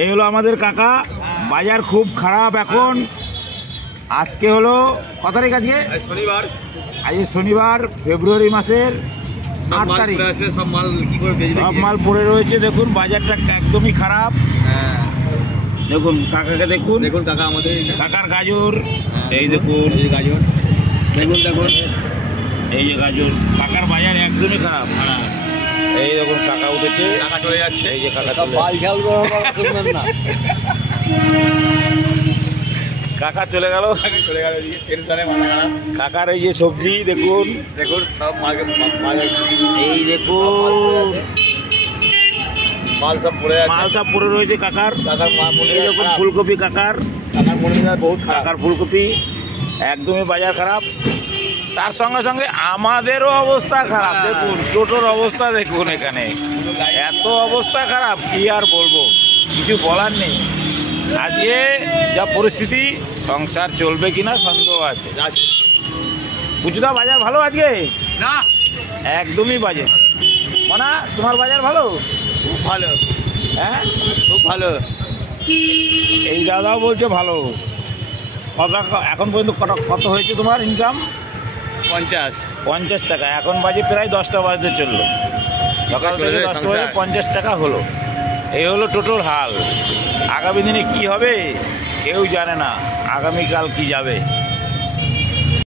এই হলো আমাদের কাকা। বাজার খুব খারাপ এখন। আজকে হলো কত তারিখ? আজকে শনিবার। আজকে শনিবার, ফেব্রুয়ারি মাসের 8 তারিখ। সব মাল পড়ে রয়েছে। দেখুন বাজারটা একদমই খারাপ। দেখুন কাকাকে দেখুন, দেখুন কাকা আমাদের কাকার গাজর। এই দেখুন গাজর, দেখুন দেখুন এই যে গাজর। কাকার বাজার একদমই খারাপ। এই দেখুন কাকা উঠেছে, কাকা চলে যাচ্ছে। এই যে কাকা কাকা চলে গেল। কাকার এই যে সবজি দেখুন, দেখুন সব এই দেখুন মাল সব পড়ে রয়েছে কাকার। এই দেখুন ফুলকপি কাকার, কাকার ফুলকপি একদমই বাজার খারাপ। তার সঙ্গে সঙ্গে আমাদেরও অবস্থা খারাপ। দেখুন টোটোর অবস্থা দেখুন, এখানে এত অবস্থা খারাপ কি আর বলবো, কিছু বলার নেই। আজকে যা পরিস্থিতি, সংসার চলবে কিনা সন্দেহ আছে। পুজোটা বাজার ভালো আজকে না, একদমই বাজে। মানে তোমার বাজার ভালো? খুব ভালো। হ্যাঁ খুব ভালো। এই দাদাও বলছে ভালো। কত এখন পর্যন্ত কত হয়েছে তোমার ইনকাম? 50 টাকা। এখন বাজে প্রায় 10টা বাজতে চললো। সকাল থেকে 10টা বাজে 50 টাকা হলো। এই হলো টোটোর হাল। আগামী দিনে কি হবে কেউ জানে না, আগামীকাল কি যাবে।